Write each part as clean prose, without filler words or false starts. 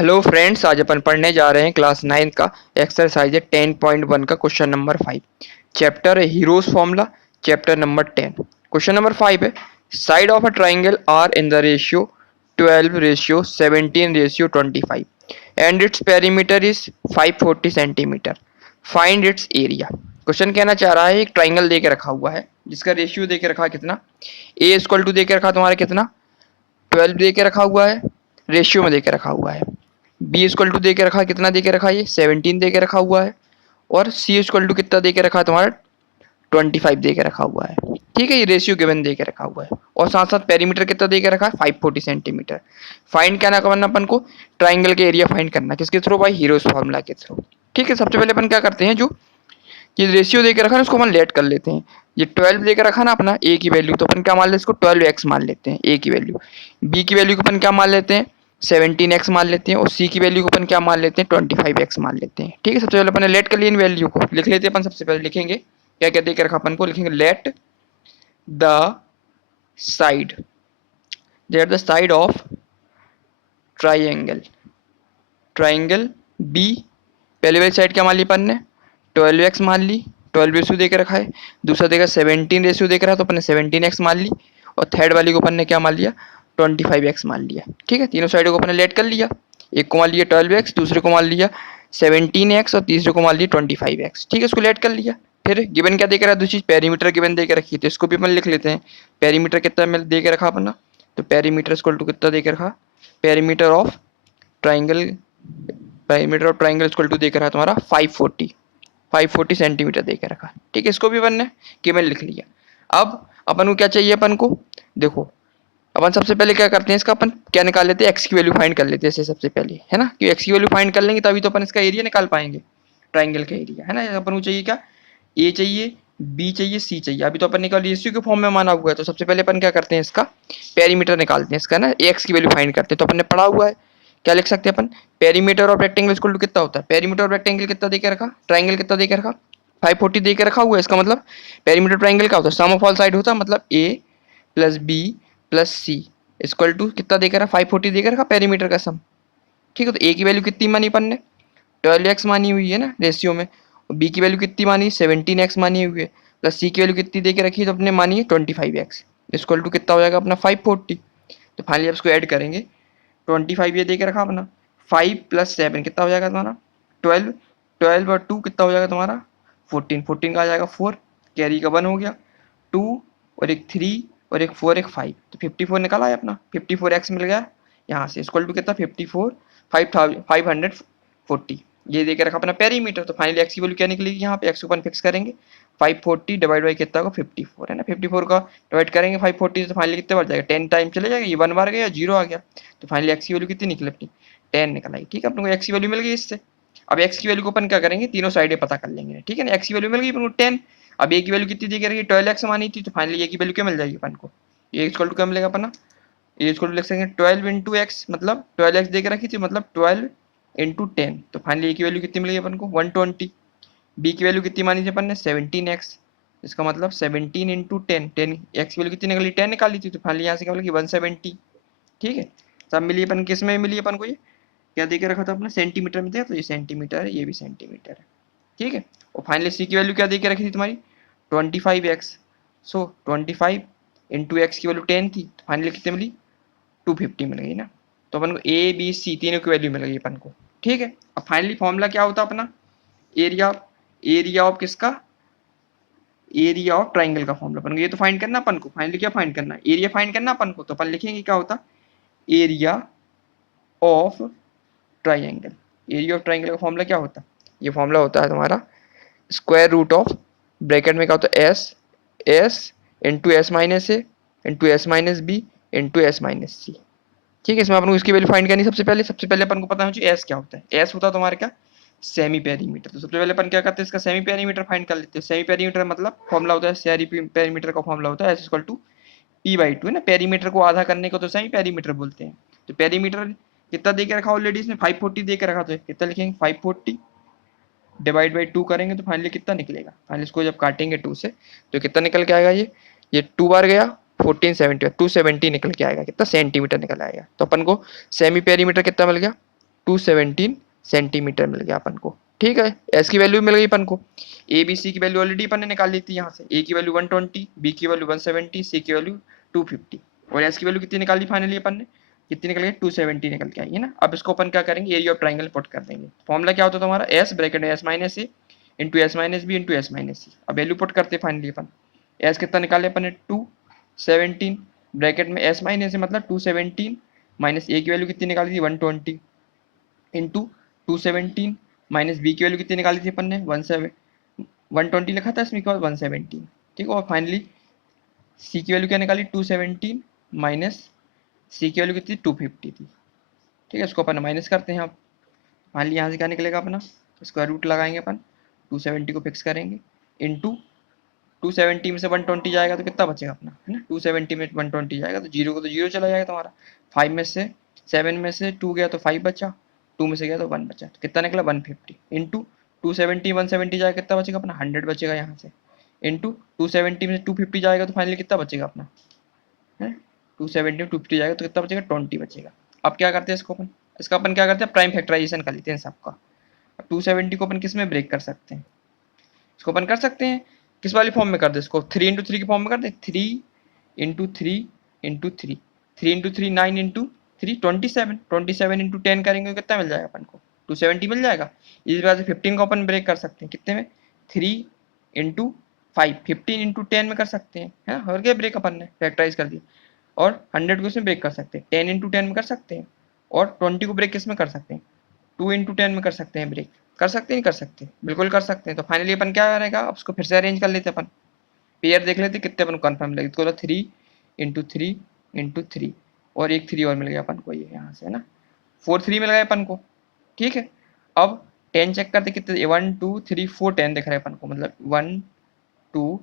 Hello friends, आज अपन पढ़ने जा रहे हैं क्लास 9 का एक्सरसाइज 10.1 का क्वेश्चन नंबर 5। चैप्टर है Heron's formula, chapter number 10। Question number 5 है side of a triangle are in the ratio 12:17:25 and its perimeter is 540 centimetre. Find its area. Question कहना चाह रहा है एक ट्राइंगल दे के रखा हुआ है जिसका रेशियो दे के रखा है कितना, ए इक्वल टू दे के रखा तुम्हारा कितना 12 दे के रखा हुआ है, रेशियो में दे के रखा हुआ है। बी इक्वल टू दे के रखा, कितना दे के रखा है, ये 17 दे के रखा हुआ है। और सी इक्वल टू कितना दे के रखा है तुम्हारा 25 दे के रखा हुआ है। ठीक है, ये रेशियो गिवन दे के रखा हुआ है और साथ साथ पेरीमीटर कितना दे के रखा है 540 सेंटीमीटर। फाइंड क्या करना अपन को, ट्राइंगल के एरिया फाइंड करना, किसके थ्रू भाई, हीरोज फार्मूला के थ्रू। ठीक है, सबसे पहले अपन क्या करते हैं, जो ये रेशियो दे के रखा है उसको अपन लेट कर लेते हैं। ये 12 दे के रखा ना अपना ए की वैल्यू, तो अपन क्या मान लेते हैं इसको 12x मान लेते हैं ए की वैल्यू। बी की वैल्यू को अपन क्या मान लेते हैं 17x मान लेते हैं और सी की वैल्यू को अपन क्या मान लेते हैं 25x मान लेते हैं। ठीक है, सबसे पहले अपन ने लेट कर लिया इन वैल्यू को, लिख लेते हैं अपन। सबसे पहले लिखेंगे क्या क्या दे के रखा अपन को, लिखेंगे let the side, let the side of triangle, triangle B, पहले वाली साइड क्या मान ली अपन ने 12x मान ली, 12 रेशियो दे के रखा है। दूसरा देगा 17 रेशियो दे के रहा है तो अपन ने 17x मान ली। और थर्ड वाली को अपन ने क्या मान लिया 25x मान लिया। ठीक है, तीनों साइडों को अपन ने लेट कर लिया। एक को मान लिया 12x, दूसरे को मान लिया 17x और तीसरे को मान लिया 25x। ठीक है, इसको लेट कर लिया। फिर गिवन क्या दे के रहा है, दूसरी चीज पेरीमीटर गिवन दे के रखी है तो इसको भी अपन लिख लेते हैं। पेरीमीटर कितना दे के रखा अपना, तो पेरीमीटर इक्वल टू कितना दे के रखा, perimeter of triangle, perimeter of triangle equal to देकर रहा है तुम्हारा 540 सेंटीमीटर देकर रखा। ठीक है, इसको भी अपन ने केवल लिख लिया। अब अपन को क्या चाहिए, अपन को देखो, अपन सबसे पहले क्या करते हैं, इसका अपन क्या निकाल लेते हैं, एक्स की वैल्यू फाइंड कर लेते हैं सबसे पहले, है ना। क्योंकि एक्स की वैल्यू फाइंड कर लेंगे तभी तो अपन इसका एरिया निकाल पाएंगे, ट्राइंगल का एरिया, है ना। अपन को चाहिए क्या, ए चाहिए, बी चाहिए, सी चाहिए। अभी तो अपन निकाल रेशियो के फॉर्म में माना हुआ है, तो सबसे पहले अपन क्या करते हैं, इसका पेरीमीटर निकालते हैं इसका ना, एक्स की वैल्यू फाइंड करते हैं। तो अपन ने पढ़ा हुआ है, क्या लिख सकते हैं अपन, perimeter of rectangle equal to कितना होता है, पेरीमीटर ऑफ रेक्टेंगल कितना देके रखा, ट्राइंगल कितना देके रखा 540 देके रखा हुआ है। इसका मतलब पेरीमीटर ट्राइंगल का होता है सम ऑफ ऑल साइड होता है, मतलब A plus B plus C equal to कितना देकर रखा 540 देकर रखा पेरीमीटर का सम। ठीक है, तो ए की वैल्यू कितनी मानी अपन ने 12x मानी हुई है ना रेशियो में, और बी की वैल्यू कितनी मानी 17x मानी हुई है, प्लस सी की वैल्यू कितनी दे के रखी है तो अपने मानी है 25x इक्वल टू कितना हो जाएगा अपना 540। तो फाइनली आप इसको ऐड करेंगे, 25 ये दे के रखा अपना, 5 + 7 कितना हो जाएगा तुम्हारा 12, 12 और 2 कितना हो जाएगा तुम्हारा 14, 14 का आ जाएगा 4, कैरी का 1 हो गया, 2 और एक 3 और एक 4 एक 5, तो 54 निकाला है अपना, 54x मिल गया यहाँ से इक्वल टू कितना 54 540 ये देके रखा अपना पेरीमीटर। तो फाइनली एक्स की वैल्यू क्या निकलेगी, यहाँ पे एक्स वन फिक्स करेंगे, 540 डिवाइड बाई कितना होगा 54, है ना। 54 का डिवाइड करेंगे 540 तो फाइनली कितने बार जाएगा 10 टाइम चले जाएगा, ये 1 बार गया 0 आ गया। तो फाइनली एक्स की वैल्यू कितनी निकली अपनी 10 निकल आई। ठीक है, अपने को एक्स की वैल्यू मिल गई इससे। अब एक्स की वैल्यू को अपन क्या करेंगे, तीनों साइडें पता कर लेंगे। ठीक है ना, एक्स की वैल्यू मिल गई अपन को 10। अब ए की वैल्यू कितनी दी करेगी 12x मानी थी, तो फाइनली ए की वैल्यू क्या मिल जाएगी अपन को, ए इक्वल टू क्या मिलेगा अपना, ए इक्वल टू लिख सकते हैं 12 इंटू एक्स, मतलब 12x दे के रखी थी, मतलब 12 इंटू 10। तो फाइनली ए की वैल्यू कितनी मिलेगी अपन को 120। बी की वैल्यू कितनी मानी थी अपन ने 17x, इसका मतलब 17 इंटू 10, 10 एक्स की वैल्यू कितनी निकली 10 निकाली थी, तो फाइनली यहाँ से क्या मिलेगी 170। ठीक है, सब मिली अपन किस में मिली अपन को, ये क्या दे के रखा था अपना सेंटीमीटर में दिया, तो ये सेंटीमीटर है, ये भी सेंटीमीटर है। ठीक है, और फाइनली सी की वैल्यू क्या दे के रखी थी तुम्हारी 25x, सो 25 इंटू एक्स की वैल्यू 10 थी, तो फाइनली कितनी मिली 250 मिल गई ना। तो अपन को ए बी सी तीनों की वैल्यू मिल गई अपन को। ठीक है, अब फाइनली फॉर्मूला क्या होता है अपना, एरिया, एरिया ऑफ किसका, एरिया ऑफ ट्राइंगल का फॉर्मूला अपन को ये तो फाइंड करना अपन को। फाइनली क्या फाइंड करना है, एरिया फाइंड करना अपन को, तो अपन लिखेंगे क्या होता area of triangle. Area of triangle का फॉर्मूला क्या होता, ये फॉर्मूला होता है तुम्हारा स्क्वायर रूट ऑफ, ब्रैकेट में क्या होता है S, S into S minus A into S minus B into S minus C. ठीक है, इसमें अपन को इसकी वैल्यू फाइंड करनी सबसे पहले अपन को पता होना चाहिए एस क्या होता है। एस होता है तुम्हारा क्या सेमी पेरीमीटर। तो सबसे पहले अपन क्या करते हैं इसका सेमी पेरीमीटर फाइंड कर लेते हैं। सेमी पेरीमीटर मतलब फॉर्मूला होता है, सेमी पेरीमीटर का फॉर्मूला होता है एस इक्वल टू p/2, है ना। पेरीमीटर को आधा करने को तो सेमी पेरीमीटर बोलते हैं। तो पेरीमीटर कितना दे के रखा ऑलरेडी इसने 540 दे के रखा, तो कितना लिखेंगे 540 डिवाइड बाई 2 करेंगे तो फाइनली कितना निकलेगा, फाइनली इसको जब काटेंगे 2 से तो कितना निकल के आएगा, ये 2 बार गया 1470 270 निकल के आएगा, कितना सेंटीमीटर निकल आएगा। तो अपन को सेमी पेरीमीटर कितना मिल गया 217 सेंटीमीटर मिल गया अपन को। ठीक है, एस की वैल्यू मिल गई अपन को। ए बी सी की वैल्यू ऑलरेडी अपन ने निकाल ली थी यहाँ से। ए की वैल्यू 120, बी की वैल्यू 170, सी की वैल्यू 250 और एस की वैल्यू कितनी निकाली फाइनली अपन ने, कितनी निकल गई 270 निकल के आई है ना। अब इसको अपन क्या करेंगे, एरिया ऑफ ट्राइंगल पुट कर देंगे। फॉर्मूला क्या होता है तुम्हारा, एस ब्रैकेट में S minus A into S minus B into S minus C. अब वैल्यू पुट करते फाइनली अपन, एस कितना निकाले अपन ने 217 ब्रैकेट में एस माइनस ए मतलब 217 माइनस ए की वैल्यू कितनी निकाली थी 120 इंटू 217 माइनस बी की वैल्यू कितनी निकाली थी अपन ने 120 लिखा था इसमें, 117। ठीक है, और फाइनली सी की वैल्यू क्या निकाली 217 माइनस सी की वैल्यू कितनी 250 थी। ठीक है, इसको अपन माइनस करते हैं। अब फाइनली यहाँ से क्या निकलेगा अपना, स्क्वायर रूट लगाएंगे अपन, 270 को फिक्स करेंगे इंटू 270 में से 120 जाएगा तो कितना बचेगा अपना, है ना। 270 में 120 जाएगा तो जीरो को तो जीरो चला जाएगा तुम्हारा। 5 में से 7 में से 2 गया तो 5 बचा, 2 में से गया तो 1 बचा, तो कितना निकला 150 इंटू 270 170 जाएगा कितना बचेगा अपना 100 बचेगा यहाँ से, इंटू 270 में से 250 जाएगा तो फाइनली कितना बचेगा अपना, है 270 में 250 जाएगा तो कितना बचेगा 20 बचेगा। अब क्या करते हैं इसको अपन, इसका अपन क्या करते हैं प्राइम फैक्टराइजेशन कर लेते हैं सबका। 270 को अपन किस में ब्रेक कर सकते हैं, इसको अपन कर सकते हैं किस वाली फॉर्म में कर दे, इसको 3 इंटू 3 की फॉर्म में कर दे, 3 into 3 into 3, 3 into 3 9 into 3 27, 27 into 10 करेंगे कितना मिल जाएगा अपन को 270 मिल जाएगा। इस वजह से 15 को अपन ब्रेक कर सकते हैं कितने में 3 इंटू 5, 15 इंटू 10 में कर सकते हैं, है ना। और क्या ब्रेक अपन ने फैक्टराइज कर दिया, और 100 को इसमें ब्रेक कर सकते हैं, 10 इंटू 10 में कर सकते हैं, और 20 को ब्रेक किस में कर सकते हैं 2 इंटू 10 में कर सकते हैं ब्रेक, कर सकते हैं, कर सकते हैं, बिल्कुल कर सकते हैं। तो फाइनली अपन क्या करेगा, अब उसको फिर से अरेंज कर लेते हैं अपन, पेयर देख लेते कितने अपन कंफर्म लगे, तो 3 इंटू 3 इंटू 3 और एक 3 और मिल गया अपन को ये यहाँ से, है ना 4 3 मिल गया अपन को। ठीक है, अब 10 चेक करते कितने 1 2 3 4 10 दिख रहा है अपन को, मतलब 1 2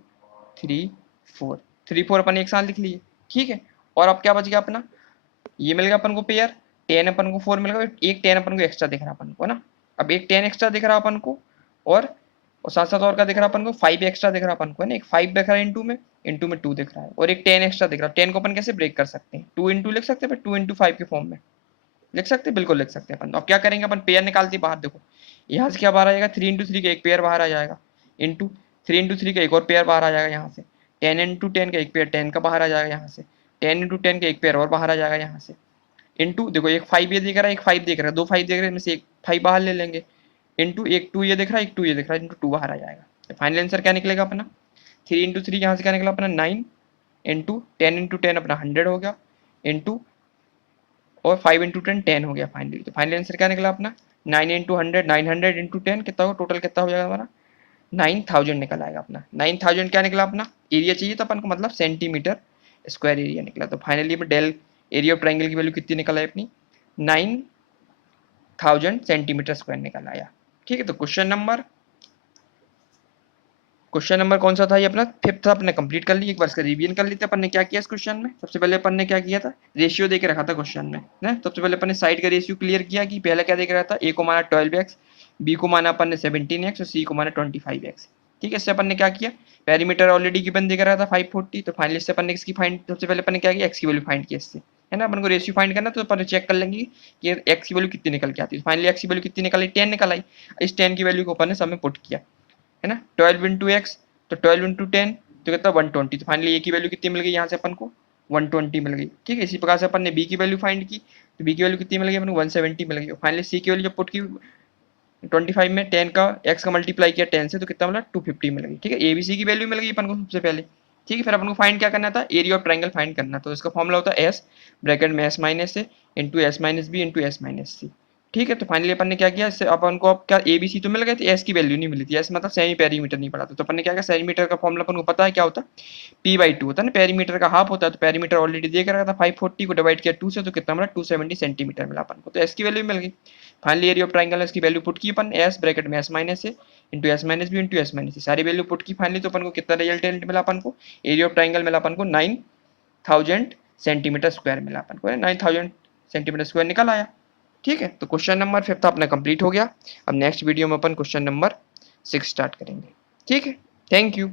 3 4 3 4 अपन एक साथ लिख लिए। ठीक है, और अब क्या बच गया अपना, ये मिल गया अपन को पेयर, 10 अपन को 4 मिल गया, एक 10 अपन को एक्स्ट्रा दिख रहा अपन को, है ना। अब एक 10 एक्स्ट्रा दिख रहा अपन को, और साथ साथ और क्या दिख रहा अपन को 5 एक्स्ट्रा दिख रहा अपन को, है ना। एक 5 दिख रहा है इंटू में 2 दिख रहा है, और एक 10 एक्स्ट्रा दिख रहा है। 10 को अपन कैसे ब्रेक कर सकते हैं 2 इंटू लिख सकते हैं, 2 इंटू 5 के फॉर्म में लिख सकते हैं, बिल्कुल लिख सकते हैं अपन। अब क्या करेंगे अपन, पेयर निकालते बाहर, देखो यहाँ से क्या बाहर आ जाएगा 3 इंटू 3 का एक पेयर बाहर आ जाएगा, इंटू 3 इंटू 3 का एक और पेयर बाहर आ जाएगा यहाँ से, 10 इंटू 10 का एक पेयर 10 का बाहर आ जाएगा यहाँ से, 10 इंटू 10 का एक पेयर और बाहर आ जाएगा यहाँ से, इंटू देखो एक 5 ये दिख रहा है, एक 5 दिख रहा है, 2 5 दिख रहे हैं, इनमें से एक 5 बाहर ले लेंगे, इंटू एक 2 ये दिख रहा है, एक 2 ये दिख रहा है, इंटू 2 बाहर आ जाएगा। तो फाइनल आंसर क्या निकलेगा अपना 3 इंटू 3 यहाँ से क्या निकला अपना 9 इंटू 10 इंटू 10 अपना 100 हो गया, इंटू और 5 इंटू 10 10 हो गया फाइनली। तो फाइनल आंसर क्या निकला अपना 9 इंटू 100, 900 इंटू 10 कितना हो, टोटल कितना हो जाएगा हमारा 9000 निकल आएगा अपना। 9000 क्या निकला अपना, एरिया चाहिए था अपन को, मतलब सेंटीमीटर स्क्वायर एरिया निकला। तो finally the area of triangle की वैल्यू कितनी निकल आई अपनी 9000 सेंटीमीटर स्क्वायर निकल आया। ठीक है, तो क्वेश्चन नंबर कौन सा था ये अपना, फिफ्थ था, अपने कंप्लीट कर ली। एक बार इसका रिवीजन कर लेते हैं अपन ने क्या किया इस क्वेश्चन में। सबसे पहले अपन ने क्या किया था, रेशियो देके रखा था क्वेश्चन में ना। सबसे पहले अपन ने साइड का रेशियो क्लियर किया कि पहले क्या देख रहा था, ए को माना 12x, बी को माना अपन ने 17x और सी को माना 25x। ठीक है, इससे अपन ने क्या किया, पेरीमीटर ऑलरेडी गिवन देख रहा था 540, तो फाइनली इससे अपन ने इसकी फाइंड, सबसे पहले अपन ने क्या किया एक्स की वैल्यू फाइंड किया इससे, है ना। अपन को रेशियो फाइंड करना तो अपन चेक कर लेंगे कि एक्स की वैल्यू कितनी निकल के आती है। फाइनली एक्स की वैल्यू कितनी निकल आई 10 निकल आई। इस 10 की वैल्यू को अपन ने सब में पुट किया, है ना। 12 इंटू एक्स तो 12 इंटू 10 तो कितना 120। तो फाइनली ए की वैल्यू कितनी मिल गई यहाँ से अपन को 120 मिल गई। ठीक है, इसी प्रकार से अपन ने बी की वैल्यू फाइंड की, तो बी की वैल्यू कितनी मिल गई अपन को 170 मिल गई। फाइनली सी की वैल्यू जब पुट की 25 में 10 का x का मल्टीप्लाई किया 10 से तो कितना मिला 250 मिल गई। ठीक है, एबीसी की वैल्यू मिल गई अपन को सबसे पहले। ठीक है, फिर अपन को फाइंड क्या करना था, एरिया ऑफ ट्राइंगल फाइंड करना। तो इसका फॉर्मूला होता है एस ब्रैकेट में S minus A into S minus B into S minus C. ठीक है, तो फाइनली अपन ने क्या किया, इससे अपन को अब क्या एबीसी तो मिल गए थे, एस की वैल्यू नहीं मिली थी, एस मतलब सेमी पेरीमीटर नहीं पड़ा था। तो अपन ने क्या किया, सेमीमीटर का फॉर्मूला अपन को पता है क्या होता है, p/2 होता है ना, पेरीमीटर का हाफ होता है। तो पेरीमीटर ऑलरेडी देख रहा था 540 को डिवाइड किया 2 से तो कितना मिला 270 सेंटीमीटर मिला अपन को। तो एस की वैल्यू मिल गई। फाइनली एरिया ऑफ ट्राइंगल इसकी वैल्यू पुट की अपन एस ब्रैकेट में S minus A into S minus B into S minus C, सारी वैल्यू पुट की फाइनली। तो अपन को कितना रिजल्टेंट मिला अपन को, एरिया ऑफ ट्राइंगल मिला अपन को 9000 सेंटीमीटर स्क्वायर मिला अपन को, 9000 सेंटीमीटर स्क्वायर निकल आया। ठीक है, तो क्वेश्चन नंबर 5 अपना कंप्लीट हो गया। अब नेक्स्ट वीडियो में अपन क्वेश्चन नंबर 6 स्टार्ट करेंगे। ठीक है, थैंक यू।